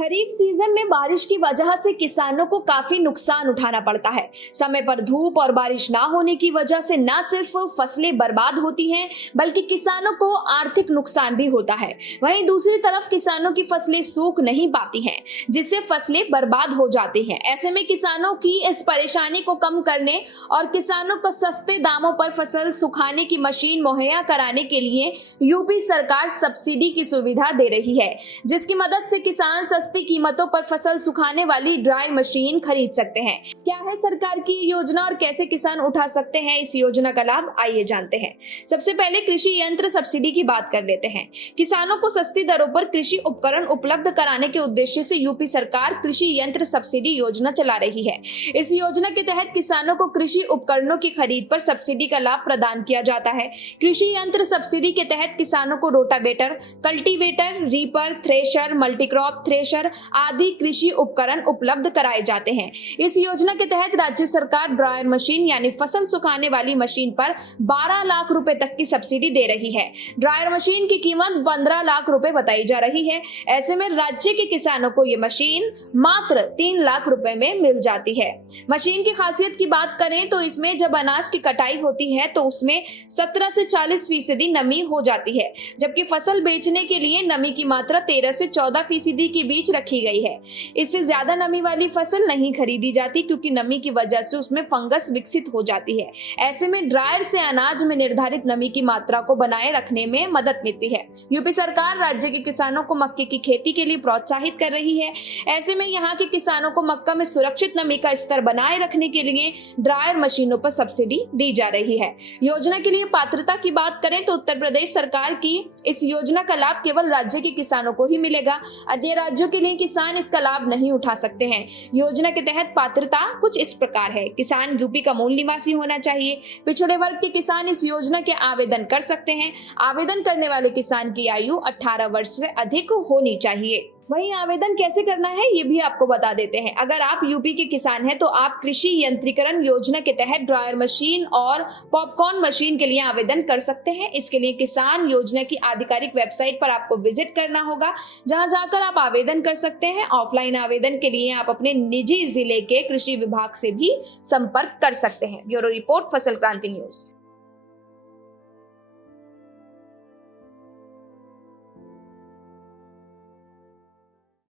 खरीफ season में बारिश की वजह से किसानों को काफी नुकसान उठाना पड़ता है। समय पर धूप और बारिश ना होने की वजह से न सिर्फ फसलें बर्बाद होती हैं, बल्कि किसानों को आर्थिक नुकसान भी होता है। वहीं दूसरी तरफ किसानों की फसलें सूख नहीं पाती हैं, जिससे फसलें बर्बाद हो जाती हैं। ऐसे में किसानों की इस परेशानी को कम करने और किसानों को सस्ते दामों पर फसल सुखाने की मशीन मुहैया कराने के लिए यूपी सरकार सब्सिडी की सुविधा दे रही है, जिसकी मदद से किसान सस्ती कीमतों पर फसल सुखाने वाली ड्रायर मशीन खरीद सकते हैं। क्या है सरकार की योजना और कैसे किसान उठा सकते हैं इस योजना का लाभ, आइए जानते हैं। सबसे पहले कृषि यंत्र सब्सिडी की बात कर लेते हैं। किसानों को सस्ती दरों पर कृषि उपकरण उपलब्ध कराने के उद्देश्य से यूपी सरकार कृषि यंत्र सब्सिडी योजना चला रही है। इस योजना के तहत किसानों को कृषि उपकरणों की खरीद पर सब्सिडी का लाभ प्रदान किया जाता है। कृषि यंत्र सब्सिडी के तहत किसानों को rotavator, cultivator, reaper, thresher, multicrop thresher आदि कृषि उपकरण उपलब्ध कराए जाते हैं। इस योजना के तहत राज्य सरकार ड्रायर मशीन यानी फसल सुखाने वाली मशीन पर 12 लाख रुपए तक की सब्सिडी दे रही है। ड्रायर मशीन की कीमत 15 लाख रुपए बताई जा रही है। ऐसे में राज्य के किसानों को ये मशीन मात्र 3 लाख रुपए में मिल जाती है। मशीन की खासियत की बात करें तो इसमें जब अनाज की कटाई होती है तो उसमें 17 से 40% नमी हो जाती है, जबकि फसल बेचने के लिए नमी की मात्रा 13 से 14% के बीच रखी गई है। इससे ज्यादा नमी वाली फसल नहीं खरीदी जाती, क्योंकि नमी की वजह से उसमें फंगस विकसित हो जाती है। ऐसे में ड्रायर से अनाज में निर्धारित नमी की मात्रा को बनाए रखने में मदद मिलती है। यूपी सरकार राज्य के किसानों को मक्के की खेती के लिए प्रोत्साहित कर रही है। ऐसे में यहाँ के किसानों को मक्का में सुरक्षित नमी का स्तर बनाए रखने के लिए ड्रायर मशीनों पर सब्सिडी दी जा रही है। योजना के लिए पात्रता की बात करें तो उत्तर प्रदेश सरकार की इस योजना का लाभ केवल राज्य के किसानों को ही मिलेगा। अन्य राज्यों के लिए किसान इसका लाभ नहीं उठा सकते हैं। योजना के तहत पात्रता कुछ इस प्रकार है। किसान यूपी का मूल निवासी होना चाहिए। पिछड़े वर्ग के किसान इस योजना के आवेदन कर सकते हैं। आवेदन करने वाले किसान की आयु 18 वर्ष से अधिक होनी चाहिए। वहीं आवेदन कैसे करना है ये भी आपको बता देते हैं। अगर आप यूपी के किसान हैं तो आप कृषि यंत्रीकरण योजना के तहत ड्रायर मशीन और पॉपकॉर्न मशीन के लिए आवेदन कर सकते हैं। इसके लिए किसान योजना की आधिकारिक वेबसाइट पर आपको विजिट करना होगा, जहां जाकर आप आवेदन कर सकते हैं। ऑफलाइन आवेदन के लिए आप अपने निजी जिले के कृषि विभाग से भी संपर्क कर सकते हैं। ब्यूरो रिपोर्ट, फसल क्रांति न्यूज।